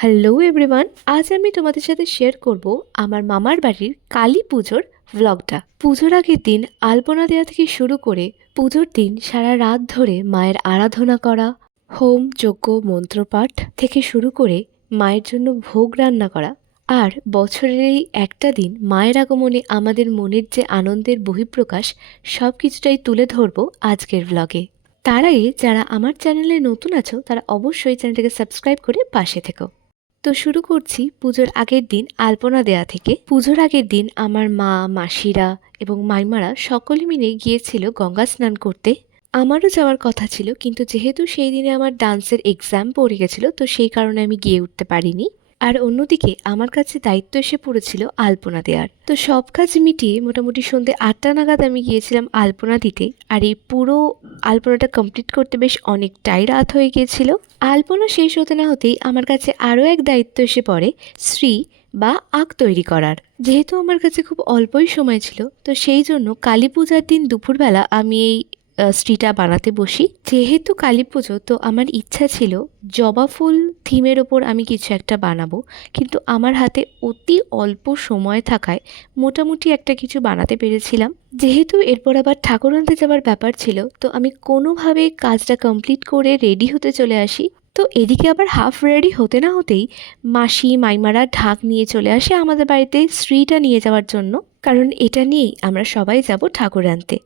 Hello everyone আজ আমি তোমাদের সাথে শেয়ার করব আমার মামার বাড়ির কালী পুজোর ভ্লগটা পুজোর আগের দিন আলপনা দেওয়া থেকে শুরু করে পুজোর দিন সারা রাত ধরে মায়ের আরাধনা করা, হোম যজ্ঞ মন্ত্রপাঠ থেকে শুরু করে মায়ের জন্য ভোগ রান্না করা। আর বছরের এই একটা দিন মায়ের আগমনে আমাদের মনের যে আনন্দের বহিঃপ্রকাশ, সব কিছুটাই তুলে ধরবো আজকের ভ্লগে তার আগে যারা আমার চ্যানেলে নতুন আছো, তারা অবশ্যই চ্যানেলটাকে সাবস্ক্রাইব করে পাশে থেকো। তো শুরু করছি পুজোর আগের দিন আলপনা দেয়া থেকে। পুজোর আগের দিন আমার মা, মাসিরা এবং মাইমারা সকলে মিলে গিয়েছিল গঙ্গা স্নান করতে। আমারও যাওয়ার কথা ছিল, কিন্তু যেহেতু সেই দিনে আমার ডান্সের এক্সাম পড়ে গেছিল, তো সেই কারণে আমি গিয়ে উঠতে পারিনি। আর অন্যদিকে আমার কাছে দায়িত্ব এসে পড়েছিল আলপনা দেওয়ার তো সব কাজ মিটিয়ে মোটামুটি সন্ধ্যে আটটা নাগাদ আমি গিয়েছিলাম আলপনা দিতে। আর এই পুরো আলপনাটা কমপ্লিট করতে বেশ অনেকটাই রাত হয়ে গিয়েছিল। আলপনা শেষ হতে না হতেই আমার কাছে আরও এক দায়িত্ব এসে পড়ে শ্রী বা আখ তৈরি করার। যেহেতু আমার কাছে খুব অল্পই সময় ছিল, তো সেই জন্য কালী পূজার দিন দুপুরবেলা আমি এই স্ত্রীটা বানাতে বসি। যেহেতু কালী পুজো, তো আমার ইচ্ছা ছিল জবা ফুল থিমের ওপর আমি কিছু একটা বানাবো। কিন্তু আমার হাতে অতি অল্প সময় থাকায় মোটামুটি একটা কিছু বানাতে পেরেছিলাম। যেহেতু এরপর আবার ঠাকুর আনতে যাওয়ার ব্যাপার ছিল, তো আমি কোনোভাবে কাজটা কমপ্লিট করে রেডি হতে চলে আসি। তো এদিকে আবার হাফ রেডি হতে না হতেই মাসি, মাইমারা ঢাক নিয়ে চলে আসে আমাদের বাড়িতে স্ত্রীটা নিয়ে যাওয়ার জন্য। কারণ এটা নিয়েই আমরা সবাই যাব ঠাকুর আনতে।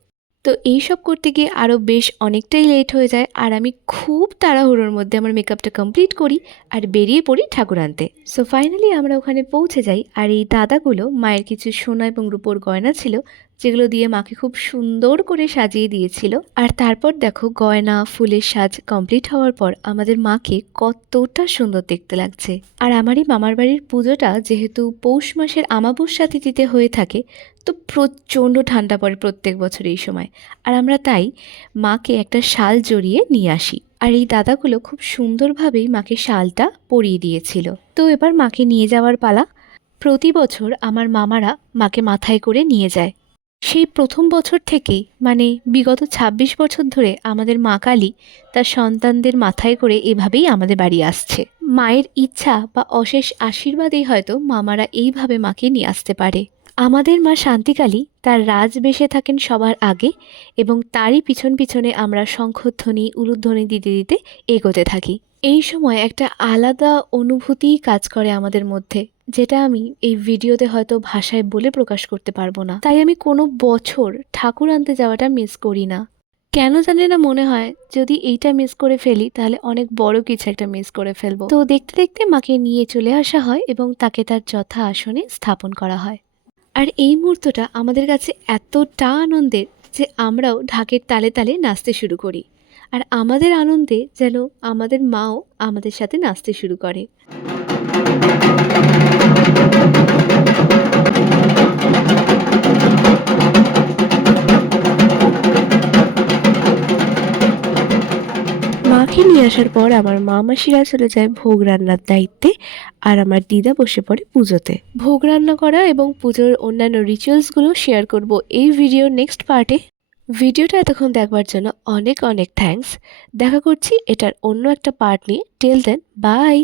তো এই সব করতে গিয়ে আরও বেশ অনেকটাই লেট হয়ে যায় আর আমি খুব তাড়াহুড়োর মধ্যে আমার মেকআপটা কমপ্লিট করি আর বেরিয়ে পড়ি ঠাকুর আনতে। সো ফাইনালি আমরা ওখানে পৌঁছে যাই আর এই দাদাগুলো, মায়ের কিছু সোনা এবং রূপোর গয়না ছিল যেগুলো দিয়ে মাকে খুব সুন্দর করে সাজিয়ে দিয়েছিল। আর তারপর দেখো, গয়না, ফুলের সাজ কমপ্লিট হওয়ার পর আমাদের মাকে কতটা সুন্দর দেখতে লাগছে। আর আমারই মামার বাড়ির পুজোটা যেহেতু পৌষ মাসের আমাবস্যা তিথিতে হয়ে থাকে, তো প্রচণ্ড ঠান্ডা পড়ে প্রত্যেক বছর এই সময়। আর আমরা তাই মাকে একটা শাল জড়িয়ে নিয়ে আসি। আর এই দাদাগুলো খুব সুন্দরভাবেই মাকে শালটা পরিয়ে দিয়েছিল। তো এবার মাকে নিয়ে যাওয়ার পালা। প্রতি বছর আমার মামারা মাকে মাথায় করে নিয়ে যায়। সেই প্রথম বছর থেকেই মানে বিগত ২৬ বছর ধরে আমাদের মা কালী তার সন্তানদের মাথায় করে এভাবেই আমাদের বাড়ি আসছে। মায়ের ইচ্ছা বা অশেষ আশীর্বাদেই হয়তো মামারা এইভাবে মাকে নিয়ে আসতে পারে। আমাদের মা শান্তিকালী তার রাজ বেশে থাকেন সবার আগে এবং তারই পিছন পিছনে আমরা শঙ্খধ্বনি, উলুধ্বনি দিতে দিতে এগোতে থাকি। এই সময় একটা আলাদা অনুভূতি কাজ করে আমাদের মধ্যে। যেটা আমি এই ভিডিওতে হয়তো ভাষায় বলে প্রকাশ করতে পারব না। তাই আমি কোনো বছর ঠাকুর আনতে যাওয়াটা মিস করি না। কেন জানি না মনে হয়, যদি এইটা মিস করে ফেলি, তাহলে অনেক বড় কিছু একটা মিস করে ফেলব। তো দেখতে দেখতে মাকে নিয়ে চলে আসা হয় এবং তাকে তার যথা আসনে স্থাপন করা হয়। আর এই মুহূর্তটা আমাদের কাছে এতটা আনন্দের যে আমরাও ঢাকের তালে তালে নাচতে শুরু করি। আর আমাদের আনন্দে যেন আমাদের মাও আমাদের সাথে নাচতে শুরু করে। নিয়ে আসার পর আমার মা মাসিরা চলে যায় ভোগ রান্নার দায়িত্বে আর আমার দিদা বসে পড়ে পুজোতে। ভোগ রান্না করা এবং পুজোর অন্যান্য রিচুয়ালসগুলো শেয়ার করব এই ভিডিও নেক্সট পার্টে ভিডিওটা এতক্ষণ দেখবার জন্য অনেক অনেক থ্যাংকস দেখা করছি এটার অন্য একটা পার্ট নিয়ে। টেল দেন বাই